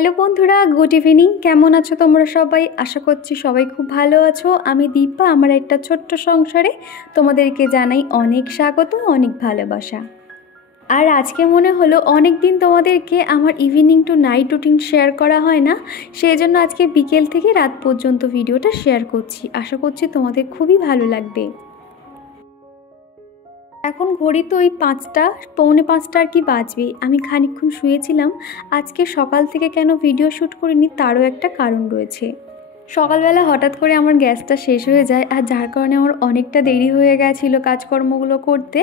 Hello বন্ধুরা, good evening. কেমন আছো তোমরা সবাই? আশা করছি সবাই খুব ভালো আছো। আমি দীপা, আমার একটা ছোট্ট সংসারে তোমাদেরকে জানাই অনেক স্বাগত, অনেক ভালোবাসা। আর আজকে মনে হলো অনেক দিন তোমাদেরকে আমার evening to night routine share করা হয় না, সেই জন্য আজকে বিকেল থেকে রাত পর্যন্ত ভিডিওটা শেয়ার করছি। আশা করছি তোমাদের খুবই ভালো লাগবে। এখন ঘড়ি তো ওই 5টা, পৌনে 5টা আর কি বাজবে। আমি খানিকক্ষণ শুয়েছিলাম। আজকে সকাল থেকে কেন ভিডিও শ্যুট করিনি তারও একটা কারণ রয়েছে। সকালবেলা হঠাৎ করে আমার গ্যাসটা শেষ হয়ে যায়, আর যার কারণে আমার অনেকটা দেরি হয়ে গেছিলো কাজকর্মগুলো করতে।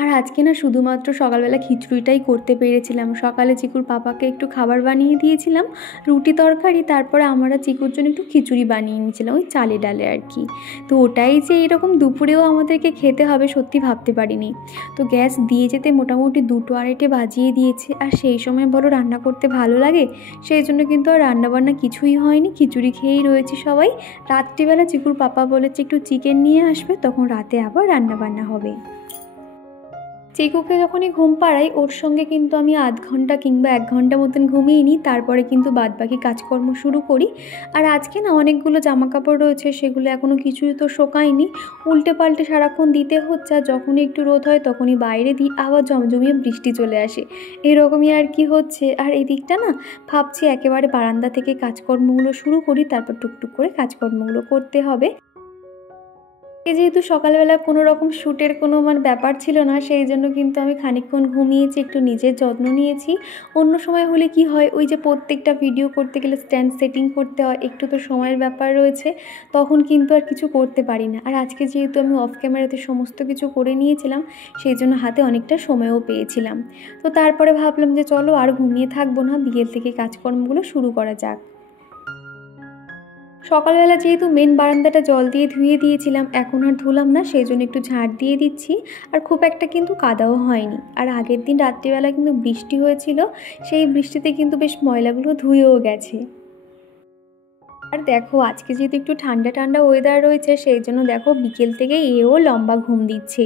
আর আজকে না শুধুমাত্র সকালবেলা খিচুড়িটাই করতে পেরেছিলাম। সকালে চিকুর পাপাকে একটু খাবার বানিয়ে দিয়েছিলাম, রুটি তরকারি, তারপরে আমরা চিকুর জন্য একটু খিচুড়ি বানিয়ে নিয়েছিলাম, ওই চালে ডালে আর কি। তো ওটাই যে এরকম দুপুরেও আমাদেরকে খেতে হবে সত্যি ভাবতে পারিনি। তো গ্যাস দিয়ে যেতে মোটামুটি 2-2:30 বাজিয়ে দিয়েছে। আর সেই সময় বলো রান্না করতে ভালো লাগে, সেই জন্য কিন্তু আর রান্নাবান্না কিছুই হয়নি, খিচুড়ি খেয়েই রয়েছে সবাই। রাত্রিবেলা চিকুর পাপা বলেছে একটু চিকেন নিয়ে আসবে, তখন রাতে আবার রান্নাবান্না হবে। চিকুকে যখনই ঘুম পাড়াই ওর সঙ্গে কিন্তু আমি আধ ঘন্টা কিংবা 1 ঘন্টা মতন ঘুমিয়ে নিই, তারপরে কিন্তু বাদবাকি কাজকর্ম শুরু করি। আর আজকে না অনেকগুলো জামা কাপড় রয়েছে, সেগুলো এখনও কিছুই তো শোকায়নি, উল্টে পাল্টে সারাক্ষণ দিতে হচ্ছে। আর যখনই একটু রোদ হয় তখনই বাইরে দিই, আবার জমজমিয়ে বৃষ্টি চলে আসে, এরকমই আর কি হচ্ছে। আর এই দিকটা না ভাবছি একেবারে বারান্দা থেকে কাজকর্মগুলো শুরু করি, তারপর টুকটুক করে কাজকর্মগুলো করতে হবে। যেহেতু সকালবেলা কোনো রকম শ্যুটের কোনো ব্যাপার ছিল না, সেই জন্য কিন্তু আমি খানিকক্ষণ ঘুমিয়েছি, একটু নিজের যত্ন নিয়েছি। অন্য সময় হলে কি হয়, ওই যে প্রত্যেকটা ভিডিও করতে গেলে স্ট্যান্ড সেটিং করতে হয়, একটু তো সময়ের ব্যাপার রয়েছে, তখন কিন্তু আর কিছু করতে পারি না। আর আজকে যেহেতু আমি অফ ক্যামেরাতে সমস্ত কিছু করে নিয়েছিলাম, সেই জন্য হাতে অনেকটা সময়ও পেয়েছিলাম। তো তারপরে ভাবলাম যে চলো আর ঘুমিয়ে থাকবো না, বিকেল থেকে কাজকর্মগুলো শুরু করা যাক। সকালবেলা যেহেতু মেন বারান্দাটা জল দিয়ে ধুয়ে দিয়েছিলাম, এখন আর ধুলাম না, সেই জন্য একটু ঝাড় দিয়ে দিচ্ছি। আর খুব একটা কিন্তু কাদাও হয়নি। আর আগের দিন রাত্রিবেলা কিন্তু বৃষ্টি হয়েছিল, সেই বৃষ্টিতে কিন্তু বেশ ময়লাগুলো ধুয়েও গেছে। আর দেখো আজকে যেহেতু একটু ঠান্ডা ঠান্ডা ওয়েদার রয়েছে, সেই জন্য দেখো বিকেল থেকে এও লম্বা ঘুম দিচ্ছে।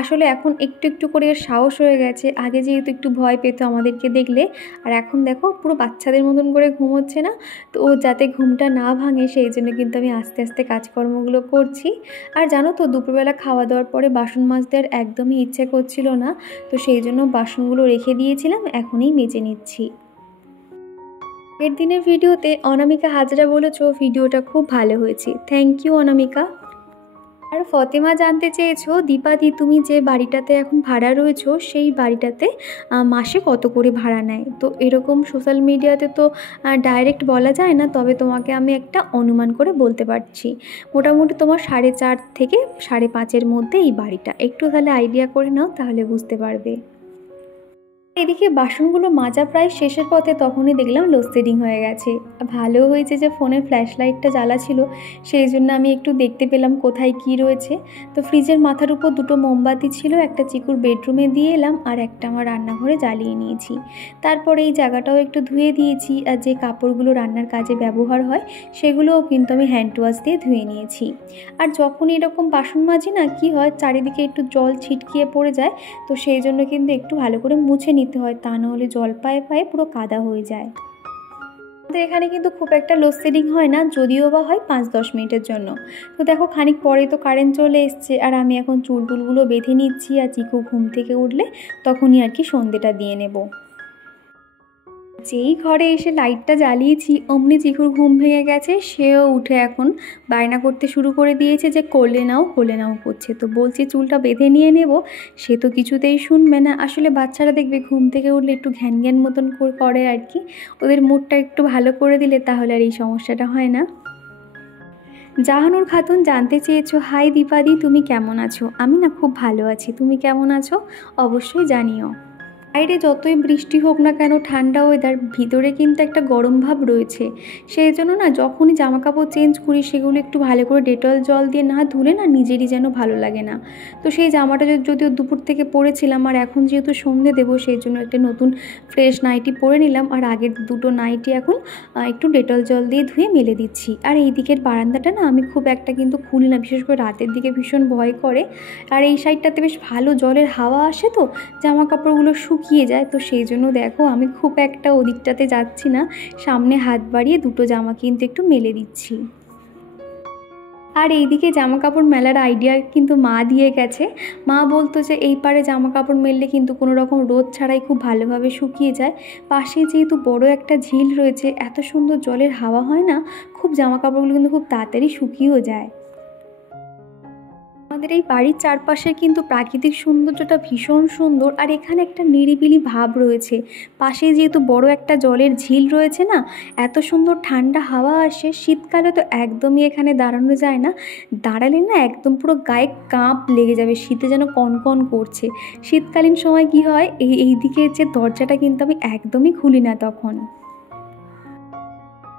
আসলে এখন একটু একটু করে সাহস হয়ে গেছে। আগে যেহেতু একটু ভয় পেত আমাদেরকে দেখলে, আর এখন দেখো পুরো বাচ্চাদের মতন করে ঘুমোচ্ছে না। তো ও যাতে ঘুমটা না ভাঙে, সেই জন্য কিন্তু আমি আস্তে আস্তে কাজকর্মগুলো করছি। আর জানো তো দুপুরবেলা খাওয়া দাওয়ার পরে বাসন মাজতে আর একদমই ইচ্ছে করছিল না, তো সেই জন্য বাসনগুলো রেখে দিয়েছিলাম, এখনই মেজে নিচ্ছি। আগের দিনের ভিডিওতে অনামিকা হাজরা বলেছো ভিডিওটা খুব ভালো হয়েছে, থ্যাংক ইউ অনামিকা। আর ফতেমা জানতে চেয়েছো দীপাদি তুমি যে বাড়িটাতে এখন ভাড়া রয়েছো, সেই বাড়িটাতে মাসে কত করে ভাড়া নেয়। তো এরকম সোশ্যাল মিডিয়াতে তো ডাইরেক্ট বলা যায় না, তবে তোমাকে আমি একটা অনুমান করে বলতে পারছি, মোটামুটি তোমার 4.5 থেকে 5.5-এর মধ্যে এই বাড়িটা। একটু তাহলে আইডিয়া করে নাও, তাহলে বুঝতে পারবে। এদিকে বাসনগুলো মাজা প্রায় শেষের পথে, তখনই দেখলাম লোডশেডিং হয়ে গেছে। ভালো হয়েছে যে ফোনের ফ্ল্যাশ লাইটটা জ্বালা ছিল, সেই জন্য আমি একটু দেখতে পেলাম কোথায় কি রয়েছে। তো ফ্রিজের মাথার উপর 2টো মোমবাতি ছিল, একটা চিকুর বেডরুমে দিয়ে এলাম, আর একটা আমার রান্নাঘরে জ্বালিয়ে নিয়েছি। তারপরে এই জায়গাটাও একটু ধুয়ে দিয়েছি, আর যে কাপড়গুলো রান্নার কাজে ব্যবহার হয় সেগুলোও কিন্তু আমি হ্যান্ড ওয়াশ দিয়ে ধুয়ে নিয়েছি। আর যখন এরকম বাসন মাজি না, কি হয় চারিদিকে একটু জল ছিটকিয়ে পড়ে যায়, তো সেই জন্য কিন্তু একটু ভালো করে মুছে নিতে হয়, তা নাহলে জল পায়ে পায়ে পুরো কাদা হয়ে যায়। আমাদের এখানে কিন্তু খুব একটা লোডশেডিং হয় না, যদিও বা হয় 5-10 মিনিটের জন্য। তো দেখো খানিক পরে তো কারেন্ট চলে এসছে, আর আমি এখন চুলটুলগুলো বেঁধে নিচ্ছি। আর চিকু ঘুম থেকে উঠলে তখনই আর কি সন্ধেটা দিয়ে নেব। যেই ঘরে এসে লাইটটা জ্বালিয়েছি অমনি চিকুর ঘুম ভেঙে গেছে, সেও উঠে এখন বায়না করতে শুরু করে দিয়েছে যে কোলে নাও করছে। তো বলছি চুলটা বেঁধে নিয়ে নেব, সে তো কিছুতেই শুনবে না। আসলে বাচ্চারা দেখবে ঘুম থেকে উঠলে একটু ঘ্যান ঘ্যান মতন করে আর কি, ওদের মুডটা একটু ভালো করে দিলে তাহলে আর এই সমস্যাটা হয় না। জাহানুর খাতুন জানতে চেয়েছো হাই দীপাদি তুমি কেমন আছো। আমি না খুব ভালো আছি, তুমি কেমন আছো অবশ্যই জানিও। বাইরে যতই বৃষ্টি হোক না কেন, ঠান্ডা ওয়েদার, ভিতরে কিন্তু একটা গরম ভাব রয়েছে। সেই জন্য না যখনই জামা কাপড় চেঞ্জ করি সেগুলো একটু ভালো করে ডেটল জল দিয়ে না ধুলে না নিজেরই যেন ভালো লাগে না। তো সেই জামাটা যদিও দুপুর থেকে পরেছিলাম, আর এখন যেহেতু সন্ধে দেবো সেই জন্য একটা নতুন ফ্রেশ নাইটি পরে নিলাম। আর আগের 2টো নাইটি এখন একটু ডেটল জল দিয়ে ধুয়ে মেলে দিচ্ছি। আর এই দিকের বারান্দাটা না আমি খুব একটা কিন্তু খুলি না, বিশেষ করে রাতের দিকে ভীষণ ভয় করে। আর এই সাইডটাতে বেশ ভালো জলের হাওয়া আসে, তো জামা কাপড়গুলো শুকিয়ে শুকিয়ে যায়। তো সেই জন্য দেখো আমি খুব একটা ওদিকটাতে যাচ্ছি না, সামনে হাত বাড়িয়ে দুটো জামা কিন্তু একটু মেলে দিচ্ছি। আর এইদিকে জামা কাপড় মেলার আইডিয়া কিন্তু মা দিয়ে গেছে। মা বলতো যে এই পারে জামা কাপড় মেললে কিন্তু কোনো রকম রোদ ছাড়াই খুব ভালোভাবে শুকিয়ে যায়। পাশে যেহেতু বড় একটা ঝিল রয়েছে, এত সুন্দর জলের হাওয়া হয় না, খুব জামা কাপড়গুলো কিন্তু খুব তাড়াতাড়ি শুকিয়েও যায়। আমাদের এই বাড়ির চারপাশে কিন্তু প্রাকৃতিক সৌন্দর্যটা ভীষণ সুন্দর, আর এখানে একটা নিরিবিলি ভাব রয়েছে। পাশে যেহেতু বড় একটা জলের ঝিল রয়েছে না, এত সুন্দর ঠান্ডা হাওয়া আসে। শীতকালে তো একদমই এখানে দাঁড়ানো যায় না, দাঁড়ালে না একদম পুরো গায়ে কাঁপ লেগে যাবে, শীতে যেন কনকন করছে। শীতকালীন সময় কি হয়, এই দিকের যে দরজাটা কিন্তু আমি একদমই খুলি না তখন।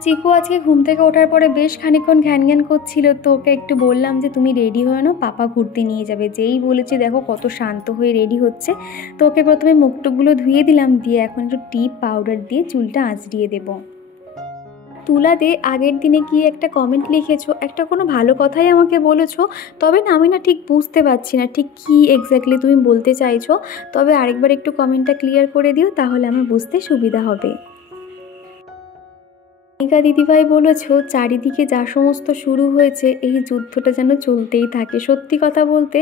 চিকু আজকে ঘুম থেকে ওঠার পরে বেশ খানিকক্ষণ ঘ্যান ঘ্যান করছিল, তো ওকে একটু বললাম যে তুমি রেডি হয়ে নাও, পাপা ঘুরতে নিয়ে যাবে। যেই বলেছি দেখো কত শান্ত হয়ে রেডি হচ্ছে। তো ওকে প্রথমে মুখটুকগুলো ধুয়ে দিলাম, দিয়ে এখন একটু টিপ পাউডার দিয়ে চুলটা আঁচড়িয়ে দেবো। তুলাতে আগের দিনে গিয়ে একটা কমেন্ট লিখেছো, একটা কোনো ভালো কথাই আমাকে বলেছো, তবে না আমি না ঠিক বুঝতে পারছি না ঠিক কী এক্স্যাক্টলি তুমি বলতে চাইছো। তবে আরেকবার একটু কমেন্টটা ক্লিয়ার করে দিও, তাহলে আমার বুঝতে সুবিধা হবে। মনিকা দিদিভাই বলেছ, চারিদিকে যা সমস্ত শুরু হয়েছে এই যুদ্ধটা যেন চলতেই থাকে। সত্যি কথা বলতে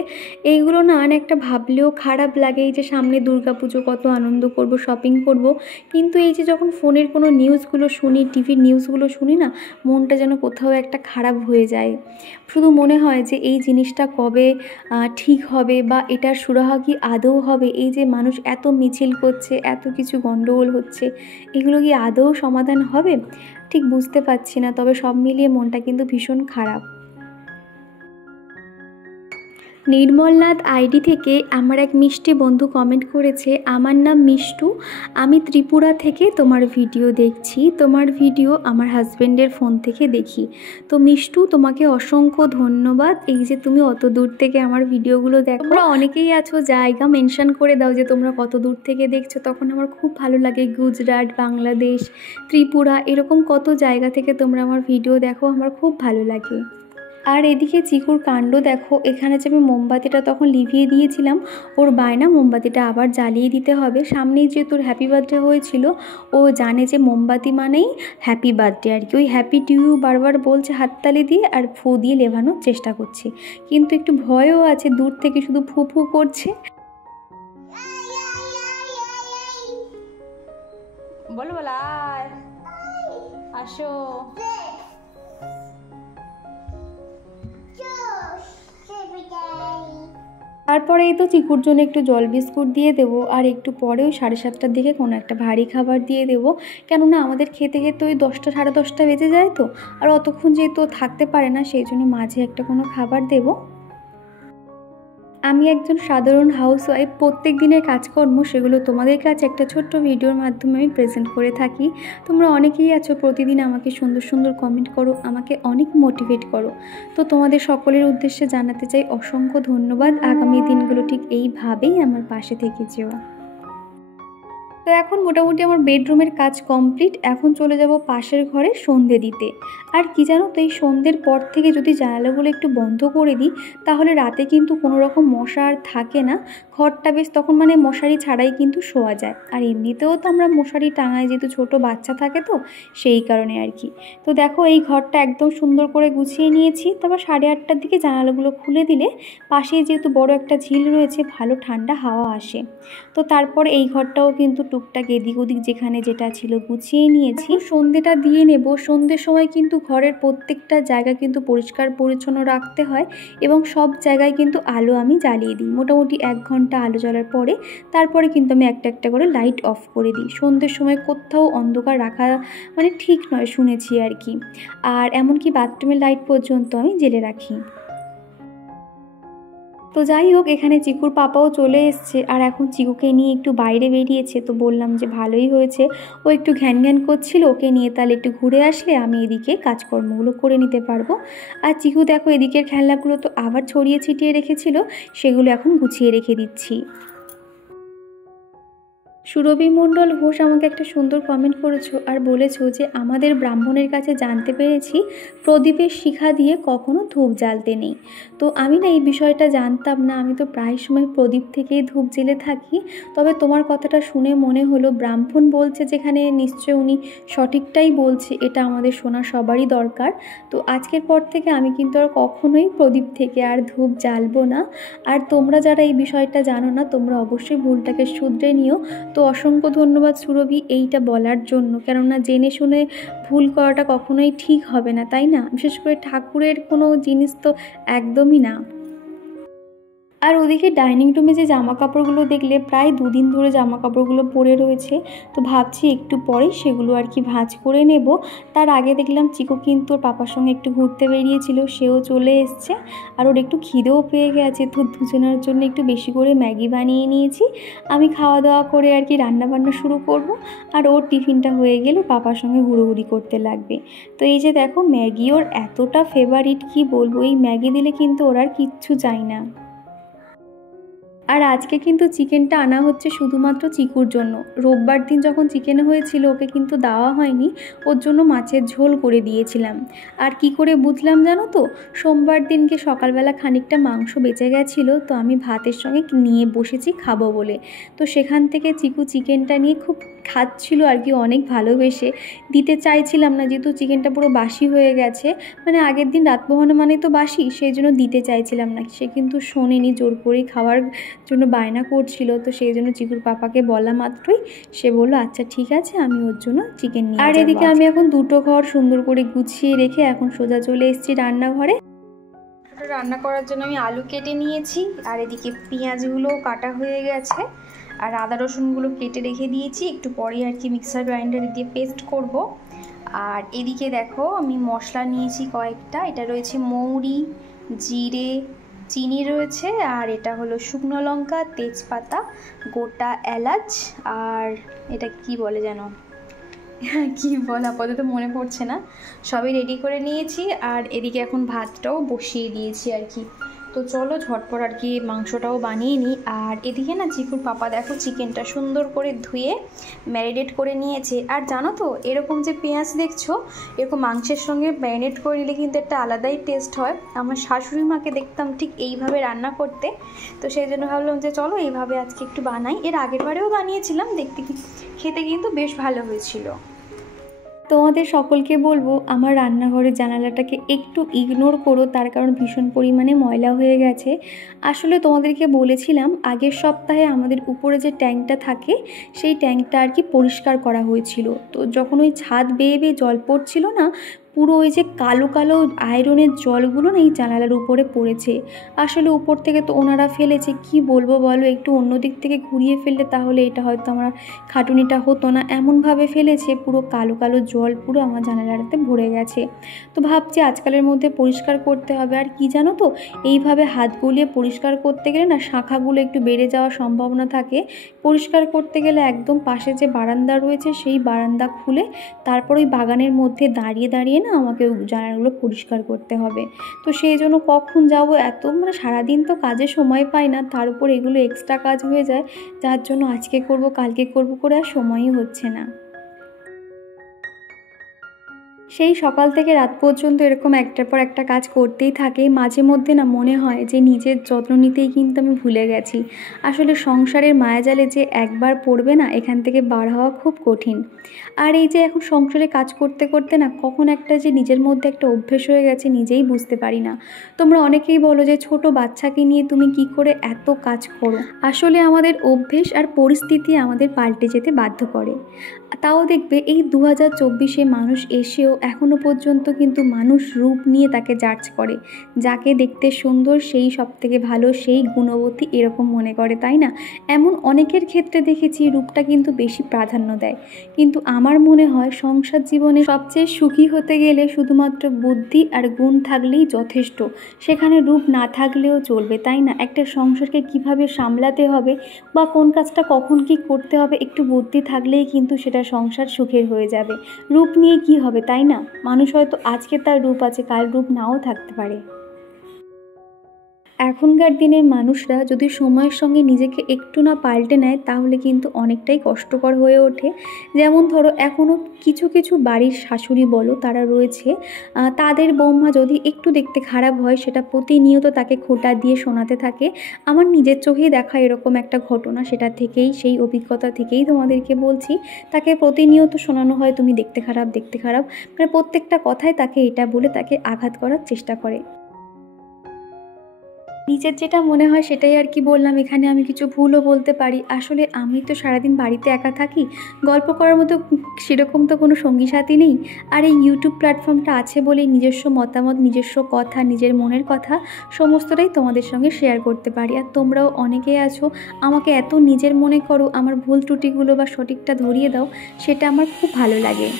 এইগুলো না অনেকটা ভাবলেও খারাপ লাগে, এই যে সামনে দুর্গাপুজো, কত আনন্দ করব, শপিং করব, কিন্তু এই যে যখন ফোনের কোনো নিউজগুলো শুনি, টিভির নিউজগুলো শুনি না, মনটা যেন কোথাও একটা খারাপ হয়ে যায়। শুধু মনে হয় যে এই জিনিসটা কবে ঠিক হবে, বা এটার সুরাহা কি আদৌ হবে। এই যে মানুষ এত মিছিল করছে, এত কিছু গণ্ডগোল হচ্ছে, এগুলো কি আদৌ সমাধান হবে ঠিক বুঝতে পারছি না। তবে সব মিলিয়ে মনটা কিন্তু ভীষণ খারাপ। নির্মলনাথ আইডি থেকে আমার এক মিষ্টি বন্ধু কমেন্ট করেছে, আমার নাম মিষ্টু, আমি ত্রিপুরা থেকে তোমার ভিডিও দেখছি, তোমার ভিডিও আমার হাজব্যান্ডের ফোন থেকে দেখি। তো মিষ্টু, তোমাকে অসংখ্য ধন্যবাদ, এই যে তুমি অত দূর থেকে আমার ভিডিওগুলো দেখো। তোমরা অনেকেই আছো জায়গা মেনশন করে দাও যে তোমরা কত দূর থেকে দেখছো, তখন আমার খুব ভালো লাগে। গুজরাট, বাংলাদেশ, ত্রিপুরা, এরকম কত জায়গা থেকে তোমরা আমার ভিডিও দেখো, আমার খুব ভালো লাগে। আর এদিকে চিকুর কাণ্ড দেখো, এখানে যে আমি মোমবাতিটা তখন লিভিয়ে দিয়েছিলাম, ওর বায়না মোমবাতিটা আবার জ্বালিয়ে দিতে হবে। সামনেই যে তোর হ্যাপি বার্থডে হয়েছিল, ও জানে যে মোমবাতি মানেই হ্যাপি বার্থডে আর কি। ওই হ্যাপি টু ইউ বারবার বলছে হাততালি দিয়ে, আর ফু দিয়ে লেভানোর চেষ্টা করছে, কিন্তু একটু ভয়ও আছে, দূর থেকে শুধু ফু ফু করছে। বলো বলা আসো। তারপরে এই তো চিকুর জন্য একটু জল বিস্কুট দিয়ে দেবো, আর একটু পরেও 7:30টার দিকে কোনো একটা ভারী খাবার দিয়ে দেবো। কেননা আমাদের খেতে খেতে ওই 10টা 10:30 বেজে যায় তো, আর অতক্ষণ যেহেতু থাকতে পারে না, সেই জন্য মাঝে একটা কোনো খাবার দেবো। আমি একজন সাধারণ হাউসওয়াইফ, প্রত্যেক দিনের কাজকর্ম সেগুলো তোমাদের কাছে একটা ছোট্ট ভিডিওর মাধ্যমে আমি প্রেজেন্ট করে থাকি। তোমরা অনেকেই আছো প্রতিদিন আমাকে সুন্দর সুন্দর কমেন্ট করো, আমাকে অনেক মোটিভেট করো। তো তোমাদের সকলের উদ্দেশ্যে জানাতে চাই অসংখ্য ধন্যবাদ। আগামী দিনগুলো ঠিক এইভাবেই আমার পাশে থেকে যেও। তো এখন মোটামুটি আমার বেডরুমের কাজ কমপ্লিট। এখন চলে যাব পাশের ঘরে সন্ধে দিতে। আর কি জানো তো, এই সন্ধ্যের পর থেকে যদি জানালাগুলো একটু বন্ধ করে দিই, তাহলে রাতে কিন্তু কোনো রকম মশা আর থাকে না। ঘরটা বেশ তখন মানে মশারি ছাড়াই কিন্তু শোয়া যায়। আর এমনিতেও তো আমরা মশারি টাঙাই, যেহেতু ছোট বাচ্চা থাকে তো সেই কারণে আর কি। তো দেখো এই ঘরটা একদম সুন্দর করে গুছিয়ে নিয়েছি। তারপর 8:30টার দিকে জানালাগুলো খুলে দিলে পাশেই যেহেতু বড় একটা ঝিল রয়েছে, ভালো ঠান্ডা হাওয়া আসে। তো তারপর এই ঘরটাও কিন্তু টুকটাক এদিক ওদিক যেখানে যেটা ছিল গুছিয়ে নিয়েছি। সন্ধেটা দিয়ে নেব। সন্ধ্যের সময় কিন্তু ঘরের প্রত্যেকটা জায়গা কিন্তু পরিষ্কার পরিচ্ছন্ন রাখতে হয়, এবং সব জায়গায় কিন্তু আলো আমি জ্বালিয়ে দিই। মোটামুটি 1 ঘন্টা আলো জ্বালার পরে তারপরে কিন্তু আমি একটা একটা করে লাইট অফ করে দিই। সন্ধ্যের সময় কোথাও অন্ধকার রাখা মানে ঠিক নয় শুনেছি আর কি। আর এমনকি বাথরুমের লাইট পর্যন্ত আমি জ্বেলে রাখি। তো যাই হোক, এখানে চিকুর পাপাও চলে এসছে, আর এখন চিকুকে নিয়ে একটু বাইরে বেরিয়েছে। তো বললাম যে ভালোই হয়েছে, ও একটু ঘ্যান ঘ্যান করছিল, ওকে নিয়ে তাহলে একটু ঘুরে আসলে আমি এদিকে কাজকর্মগুলো করে নিতে পারবো। আর চিকু দেখো এদিকের খেলনাগুলো তো আবার ছড়িয়ে ছিটিয়ে রেখেছিল, সেগুলো এখন গুছিয়ে রেখে দিচ্ছি। সুরভি মণ্ডল ঘোষ আমাকে একটা সুন্দর কমেন্ট করেছো আর বলেছো যে আমাদের ব্রাহ্মণের কাছে জানতে পেরেছি প্রদীপের শিখা দিয়ে কখনো ধূপ জ্বালতে নেই। তো আমি না এই বিষয়টা জানতাম না, আমি তো প্রায় সময় প্রদীপ থেকেই ধূপ জ্বেলে থাকি। তবে তোমার কথাটা শুনে মনে হলো ব্রাহ্মণ বলছে যেখানে নিশ্চয় উনি সঠিকটাই বলছে, এটা আমাদের শোনা সবারই দরকার। তো আজকের পর থেকে আমি কিন্তু আর কখনোই প্রদীপ থেকে আর ধূপ জ্বালবো না। আর তোমরা যারা এই বিষয়টা জানো না তোমরা অবশ্যই ভুলটাকে শুধরে নিও। তো অসংখ্য ধন্যবাদ সুরভি এইটা বলার জন্য, কেননা জেনে শুনে ভুল করাটা কখনোই ঠিক হবে না, তাই না? বিশেষ করে ঠাকুরের কোনো জিনিস তো একদমই না। আর ওদিকে ডাইনিং রুমে যে জামা কাপড়গুলো দেখলে প্রায় 2 দিন ধরে জামা কাপড়গুলো পরে রয়েছে, তো ভাবছি একটু পরেই সেগুলো আর কি ভাঁজ করে নেব। তার আগে দেখলাম চিকু কিন্তু ওর পাপার সঙ্গে একটু ঘুরতে বেরিয়েছিল, সেও চলে এসছে। আর ওর একটু খিদেও পেয়ে গেছে, তো দুজনের জন্য একটু বেশি করে ম্যাগি বানিয়ে নিয়েছি। আমি খাওয়া দাওয়া করে আর কি রান্নাবান্না শুরু করব, আর ওর টিফিনটা হয়ে গেলে পাপার সঙ্গে হুড়োহুড়ি করতে লাগবে। তো এই যে দেখো ম্যাগি ওর এতটা ফেভারিট, কি বলবো, এই ম্যাগি দিলে কিন্তু ওর আর কিচ্ছু চাই না। আর আজকে কিন্তু চিকেনটা আনা হচ্ছে শুধুমাত্র চিকুর জন্য। রোববার দিন যখন চিকেন হয়েছিল ওকে কিন্তু দেওয়া হয়নি, ওর জন্য মাছের ঝোল করে দিয়েছিলাম। আর কি করে বুঝলাম জানো তো, সোমবার দিনকে সকালবেলা খানিকটা মাংস বেঁচে গেছিলো, তো আমি ভাতের সঙ্গে নিয়ে বসেছি খাবো বলে। তো সেখান থেকে চিকু চিকেনটা নিয়ে খুব খাচ্ছিল আর কি, অনেক ভালোবেসে। দিতে চাইছিলাম না যেহেতু চিকেনটা পুরো বাসি হয়ে গেছে, মানে আগের দিন রাত পোহানো মানে তো বাসি, সেই জন্য দিতে চাইছিলাম না। সে কিন্তু শোনেনি, জোর করেই খাওয়ার জন্য বায়না করছিল। তো সেই জন্য চিকুর পাপাকে বলা মাত্রই সে বললো আচ্ছা ঠিক আছে, আমি ওর জন্য চিকেন নিয়ে। আর এদিকে আমি এখন দুটো ঘর সুন্দর করে গুছিয়ে রেখে এখন সোজা চলে এসেছি রান্নাঘরে। রান্না করার জন্য আমি আলু কেটে নিয়েছি, আর এদিকে পেঁয়াজগুলো কাটা হয়ে গেছে, আর আদা রসুনগুলো কেটে রেখে দিয়েছি, একটু পরে আর কি মিক্সার গ্রাইন্ডারে দিয়ে পেস্ট করব। আর এদিকে দেখো আমি মশলা নিয়েছি কয়েকটা, এটা রয়েছে মৌরি, জিরে, চিনি রয়েছে, আর এটা হলো শুকনো লঙ্কা, তেজপাতা, গোটা এলাচ, আর এটা কি বলে যেন, কি বল আপাতত মনে পড়ছে না। সবই রেডি করে নিয়েছি, আর এদিকে এখন ভাতটাও বসিয়ে দিয়েছি আর কি। তো চলো ঝটপট আর কি মাংসটাও বানিয়ে নিই। আর এদিকে না চিকুর পাপা দেখো চিকেনটা সুন্দর করে ধুয়ে ম্যারিনেট করে নিয়েছে। আর জানো তো এরকম যে পেঁয়াজ দেখছো, এরকম মাংসের সঙ্গে ম্যারিনেট করে নিলে কিন্তু একটা আলাদাই টেস্ট হয়। আমার শাশুড়ি মাকে দেখতাম ঠিক এইভাবে রান্না করতে, তো সেই জন্য ভাবলাম যে চলো এইভাবে আজকে একটু বানাই। এর আগের বারেও বানিয়েছিলাম, খেতে কিন্তু বেশ ভালো হয়েছিল। তোমাদের সকলকে বলবো আমার রান্নাঘরের জানালাটাকে একটু ইগনোর করো, তার কারণ ভীষণ পরিমাণে ময়লা হয়ে গেছে। আসলে তোমাদেরকে বলেছিলাম আগের সপ্তাহে আমাদের উপরে যে ট্যাঙ্কটা থাকে সেই ট্যাঙ্কটা আর কি পরিষ্কার করা হয়েছিল। তো যখন ওই ছাদ বেয়ে বেয়ে জল পড়ছিল না, পুরো ওই যে কালো কালো আয়রনের জলগুলো না এই জানালার উপরে পড়েছে। আসলে উপর থেকে তো ওনারা ফেলেছে, কি বলবো বলো, একটু অন্য দিক থেকে ঘুরিয়ে ফেললে তাহলে এটা হয়তো আমার খাটুনিটা হতো না, এমনভাবে ফেলেছে পুরো কালো কালো জল পুরো আমার জানালাটাতে ভরে গেছে। তো ভাবছি আজকালের মধ্যে পরিষ্কার করতে হবে। আর কি জানো তো, এইভাবে হাত গুলিয়ে পরিষ্কার করতে গেলে না শাখাগুলো একটু বেড়ে যাওয়ার সম্ভাবনা থাকে। পরিষ্কার করতে গেলে একদম পাশে যে বারান্দা রয়েছে সেই বারান্দা খুলে তারপর ওই বাগানের মধ্যে দাঁড়িয়ে দাঁড়িয়ে না আমাকে জানালাগুলো পরিষ্কার করতে হবে। তো সেই জন্য কখন যাব, এত মানে সারাদিন তো কাজে সময় পাই না, তার উপর এগুলো এক্সট্রা কাজ হয়ে যায়, যার জন্য আজকে করব কালকে করব করে আর সময়ই হচ্ছে না। সেই সকাল থেকে রাত পর্যন্ত এরকম একটার পর একটা কাজ করতেই থাকে। মাঝে মধ্যে না মনে হয় যে নিজের যত্ন নিতেই কিন্তু আমি ভুলে গেছি। আসলে সংসারের মায়াজালে যে একবার পড়বে না, এখান থেকে বার হওয়া খুব কঠিন। আর এই যে এখন সংসারে কাজ করতে করতে না কখন একটা যে নিজের মধ্যে একটা অভ্যেস হয়ে গেছে নিজেই বুঝতে পারি না। তোমরা অনেকেই বলো যে ছোট বাচ্চাকে নিয়ে তুমি কি করে এত কাজ করো। আসলে আমাদের অভ্যেস আর পরিস্থিতি আমাদের পাল্টে যেতে বাধ্য করে। তাও দেখবে এই 2024-এ মানুষ এসেও এখনও পর্যন্ত কিন্তু মানুষ রূপ নিয়ে তাকে জাজ করে। যাকে দেখতে সুন্দর সেই সব থেকে ভালো, সেই গুণবতী এরকম মনে করে, তাই না? এমন অনেকের ক্ষেত্রে দেখেছি রূপটা কিন্তু বেশি প্রাধান্য দেয়। কিন্তু আমার মনে হয় সংসার জীবনে সবচেয়ে সুখী হতে গেলে শুধুমাত্র বুদ্ধি আর গুণ থাকলেই যথেষ্ট, সেখানে রূপ না থাকলেও চলবে, তাই না? একটা সংসারকে কিভাবে সামলাতে হবে বা কোন কাজটা কখন কি করতে হবে, একটু বুদ্ধি থাকলেই কিন্তু সেটা সংসার সুখের হয়ে যাবে। রূপ নিয়ে কি হবে, তাই না? মানুষ হয়তো আজকে তার রূপ আছে, কাল রূপ নাও থাকতে পারে। এখনকার দিনের মানুষরা যদি সময়ের সঙ্গে নিজেকে একটু না পাল্টে নেয় তাহলে কিন্তু অনেকটাই কষ্টকর হয়ে ওঠে। যেমন ধরো এখনও কিছু কিছু বাড়ির শাশুড়ি বলো তারা রয়েছে, তাদের বৌমা যদি একটু দেখতে খারাপ হয় সেটা প্রতিনিয়ত তাকে খোঁটা দিয়ে শোনাতে থাকে। আমার নিজের চোখেই দেখা এরকম একটা ঘটনা, সেটা থেকেই সেই অভিজ্ঞতা থেকেই তোমাদেরকে বলছি। তাকে প্রতিনিয়ত শোনানো হয় তুমি দেখতে খারাপ, দেখতে খারাপ, মানে প্রত্যেকটা কথায় তাকে এটা বলে তাকে আঘাত করার চেষ্টা করে। নিজের যেটা মনে হয় সেটাই আর কি বললাম, এখানে আমি কিছু ভুলও বলতে পারি। আসলে আমি তো সারাদিন বাড়িতে একা থাকি, গল্প করার মতো সেরকম তো কোনো সঙ্গী সাথী নেই। আর এই ইউটিউব প্ল্যাটফর্মটা আছে বলেই নিজস্ব মতামত, নিজস্ব কথা, নিজের মনের কথা সমস্তটাই তোমাদের সঙ্গে শেয়ার করতে পারি। আর তোমরাও অনেকেই আছো আমাকে এত নিজের মনে করো, আমার ভুল ত্রুটিগুলো বা সঠিকটা ধরিয়ে দাও, সেটা আমার খুব ভালো লাগে।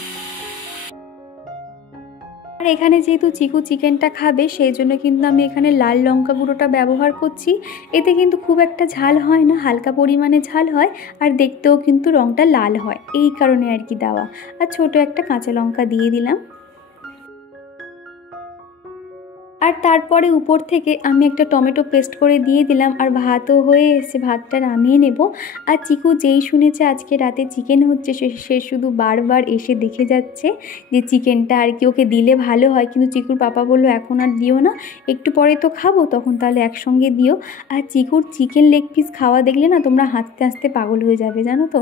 আর এখানে যেহেতু চিকু চিকেনটা খাবে সেই জন্য কিন্তু আমি এখানে লাল লঙ্কা গুঁড়োটা ব্যবহার করছি। এতে কিন্তু খুব একটা ঝাল হয় না, হালকা পরিমাণে ঝাল হয়, আর দেখতেও কিন্তু রঙটা লাল হয়, এই কারণে আর কি দেওয়া। আর ছোট একটা কাঁচা লঙ্কা দিয়ে দিলাম। আর তারপরে উপর থেকে আমি একটা টমেটো পেস্ট করে দিয়ে দিলাম। আর ভাতও হয়ে এসে ভাতটা নামিয়ে নেব। আর চিকু যেই শুনেছে আজকে রাতে চিকেন হচ্ছে সে শুধু বারবার এসে দেখে যাচ্ছে যে চিকেনটা আর কি ওকে দিলে ভালো হয়, কিন্তু চিকুর পাপা বললো এখন আর দিও না, একটু পরে তো খাবো, তখন তাহলে একসঙ্গে দিও। আর চিকুর চিকেন লেগ পিস খাওয়া দেখলে না তোমরা হাসতে হাসতে পাগল হয়ে যাবে, জানো তো।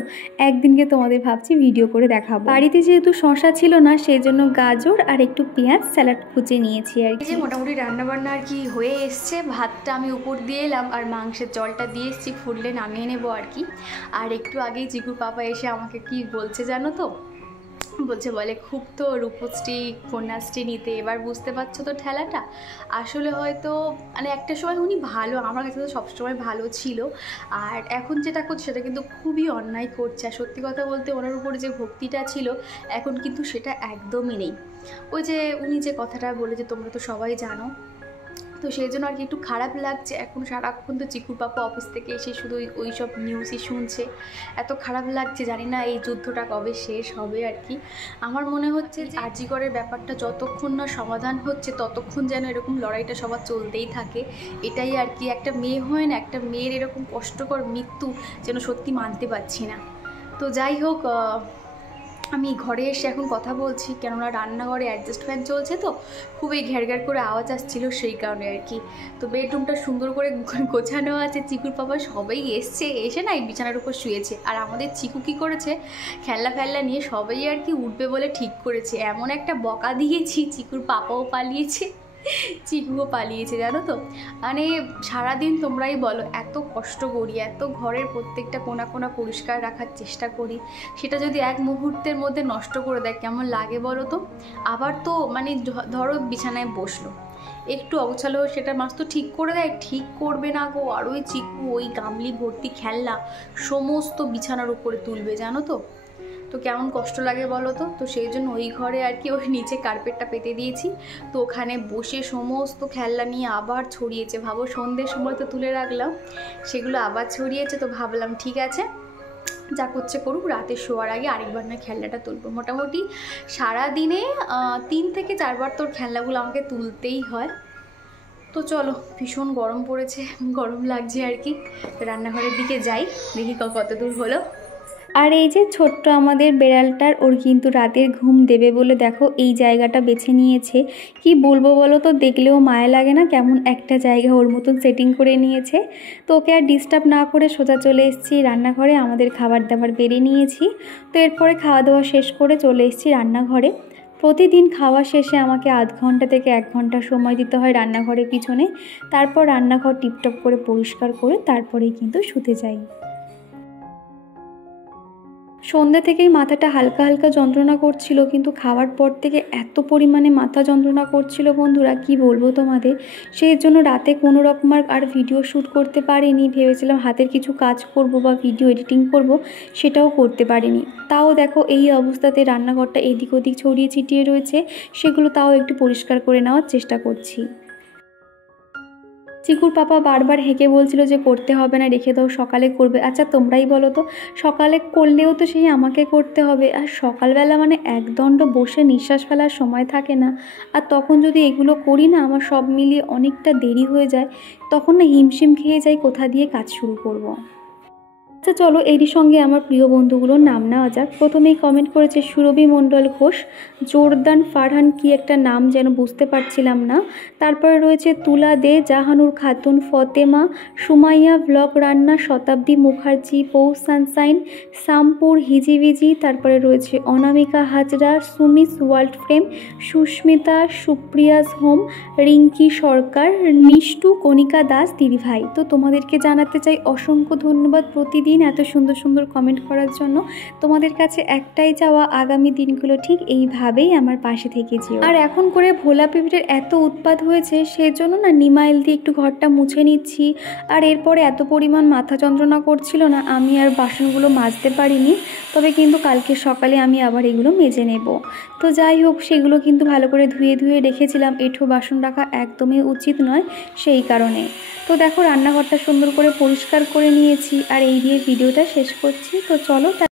একদিনকে তোমাদের ভাবছি ভিডিও করে দেখাবো। বাড়িতে যেহেতু শশা ছিল না সেই জন্য গাজর আর একটু পেঁয়াজ স্যালাড কুচে নিয়েছি আর কি। মোটামুটি রান্নাবান্না আর কি হয়ে এসছে। ভাতটা আমি উপর দিয়ে এলাম আর মাংসের জলটা দিয়ে এসেছি, ফুটলে নামিয়ে নেবো আর কি। আর একটু আগেই চিকুর পাপা এসে আমাকে কি বলছে জানো তো, বলে খুব তো রূপশ্রী কন্যাশ্রী নিতে, এবার বুঝতে পারছো তো ঠেলাটা। আসলে হয়তো মানে একটা সময় উনি ভালো, আমার কাছে তো সবসময় ভালো ছিল, আর এখন যেটা করছে সেটা কিন্তু খুবই অন্যায় করছে। আর সত্যি কথা বলতে ওনার উপরে যে ভক্তিটা ছিল এখন কিন্তু সেটা একদমই নেই। ওই যে উনি যে কথাটা বলে যে তোমরা তো সবাই জানো, তো সেই জন্য আর কি একটু খারাপ লাগছে। এখন সারাক্ষণ তো চিকুর পাপা অফিস থেকে এসে শুধু ওই সব নিউজই শুনছে, এত খারাপ লাগছে। জানি না এই যুদ্ধটা কবে শেষ হবে আর কি। আমার মনে হচ্ছে যে আরজি করের ব্যাপারটা যতক্ষণ না সমাধান হচ্ছে ততক্ষণ যেন এরকম লড়াইটা সবার চলতেই থাকে, এটাই আর কি। একটা মেয়ে হয় না, একটা মেয়ের এরকম কষ্টকর মৃত্যু যেন সত্যি মানতে পারছি না। তো যাই হোক, আমি ঘরে এসে এখন কথা বলছি, কেননা রান্নাঘরে অ্যাডজাস্ট ফ্যান চলছে তো খুবই ঘ্যার করে আওয়াজ আসছিল, সেই কারণে আর কি। তো বেডরুমটা সুন্দর করে গোছানো আছে, চিকুর পাপা সবাই এসে না এই বিছানার উপর শুয়েছে। আর আমাদের চিকু কী করেছে, খেলনা নিয়ে সবাই আর কি উঠবে বলে ঠিক করেছে। এমন একটা বকা দিয়েছি, চিকুর পাপাও পালিয়েছে, চিকুও পালিয়েছে, জানো তো। মানে সারাদিন তোমরাই বলো এত কষ্ট করি, এত ঘরের প্রত্যেকটা কোণা কোণা পরিষ্কার রাখার চেষ্টা করি, সেটা যদি এক মুহূর্তের মধ্যে নষ্ট করে দেয় কেমন লাগে বলো তো। আবার তো মানে ধরো বিছানায় বসলো, একটু অগোছালো সেটা মাছ তো ঠিক করে দেয়, ঠিক করবে না গো, আর ওই চিকু ওই গামলি ভর্তি খেলনা সমস্ত বিছানার উপরে তুলবে, জানো তো। তো কেমন কষ্ট লাগে বলো তো। তো সেই জন্য ওই ঘরে আর কি ওই নিচে কার্পেটটা পেতে দিয়েছি, তো ওখানে বসে সমস্ত খেলনা নিয়ে আবার ছড়িয়েছে। ভাবো সন্ধ্যের সময় তো তুলে রাখলাম, সেগুলো আবার ছড়িয়েছে। তো ভাবলাম ঠিক আছে যা করছে করুক, রাতে শোয়ার আগে আরেকবার না খেলনাটা তুলবো। মোটামুটি সারাদিনে 3 থেকে 4 বার তোর খেলনাগুলো আমাকে তুলতেই হয়। তো চলো, ভীষণ গরম পড়েছে, গরম লাগছে আর কি। রান্নাঘরের দিকে যাই, দেখি কত দূর হলো। আর এই যে ছোট্ট আমাদের বেড়ালটার, ওর কিন্তু রাতের ঘুম দেবে বলে দেখো এই জায়গাটা বেছে নিয়েছে। কি বলবো বলো তো, দেখলেও মায়া লাগে না, কেমন একটা জায়গা ওর মতন সেটিং করে নিয়েছে। তো ওকে আর ডিস্টার্ব না করে সোজা চলে এসেছি রান্নাঘরে, আমাদের খাবার দাবার বেড়ে নিয়েছি। তো এরপরে খাওয়া দাওয়া শেষ করে চলে এসেছি রান্নাঘরে। প্রতিদিন খাওয়া শেষে আমাকে আধ ঘন্টা থেকে 1 ঘন্টা সময় দিতে হয় রান্নাঘরের পিছনে। তারপর রান্নাঘর টিপটপ করে পরিষ্কার করে তারপরেই কিন্তু শুতে যাই। সন্ধ্যা থেকেই মাথাটা হালকা হালকা যন্ত্রণা করছিল, কিন্তু খাওয়ার পর থেকে এত পরিমাণে মাথা যন্ত্রণা করছিল বন্ধুরা, কি বলবো তোমাদের। সেই জন্য রাতে কোনো রকম আর ভিডিও শ্যুট করতে পারিনি। ভেবেছিলাম হাতের কিছু কাজ করব বা ভিডিও এডিটিং করব, সেটাও করতে পারিনি। তাও দেখো এই অবস্থাতে রান্নাঘরটা এদিক ওদিক ছড়িয়ে ছিটিয়ে রয়েছে, সেগুলো তাও একটু পরিষ্কার করে নেওয়ার চেষ্টা করছি। চিকুর পাপা বারবার হেঁকে বলছিল যে করতে হবে না, রেখে দাও, সকালে করবে। আচ্ছা তোমরাই বলো তো, সকালে করলেও তো সেই আমাকে করতে হবে, আর সকালবেলা মানে একদণ্ড বসে নিঃশ্বাস ফেলার সময় থাকে না, আর তখন যদি এগুলো করি না আমার সব মিলিয়ে অনেকটা দেরি হয়ে যায়, তখন না হিমশিম খেয়ে যাই কোথা দিয়ে কাজ শুরু করব। আচ্ছা চলো এরই সঙ্গে আমার প্রিয় বন্ধুগুলোর নাম নেওয়া যাক। প্রথমেই কমেন্ট করেছে সুরভি মণ্ডল ঘোষ, জোরদান ফারহান, কি একটা নাম যেন বুঝতে পারছিলাম না। তারপরে রয়েছে তুলা দে, জাহানুর খাতুন, ফতেমা, সুমাইয়া ব্লগ রান্না, শতাব্দী মুখার্জি, পৌষ সানসাইন, সামপুর হিজিবিজি, তারপরে রয়েছে অনামিকা হাজরা, সুমিস ওয়ার্ল্ড ফ্রেম, সুস্মিতা, সুপ্রিয়াস হোম, রিঙ্কি সরকার, মিষ্টু, কণিকা দাস দিদিভাই। তো তোমাদেরকে জানাতে চাই অসংখ্য ধন্যবাদ প্রতিদিন এত সুন্দর সুন্দর কমেন্ট করার জন্য। তোমাদের কাছে একটাই চাওয়া, আগামী দিনগুলো ঠিক এইভাবেই আমার পাশে থেকে যেও। আর এখন করে ভোলা পিঁপড়ের এত উৎপাত হয়েছে, সেই জন্য না নিমাইল দিয়ে একটু ঘরটা মুছে নিচ্ছি। আর এরপরে এত পরিমাণ মাথা যন্ত্রণা করছিল না, আমি আর বাসনগুলো মাজতে পারিনি, তবে কিন্তু কালকে সকালে আমি আবার এগুলো মেজে নেব। তো যাই হোক, সেগুলো কিন্তু ভালো করে ধুয়ে ধুয়ে রেখেছিলাম, এঁঠো বাসন রাখা একদমই উচিত নয় সেই কারণে। তো দেখো রান্নাঘরটা সুন্দর করে পরিষ্কার করে নিয়েছি, আর এই দিয়ে ভিডিওটা শেষ করছি। তো চলো।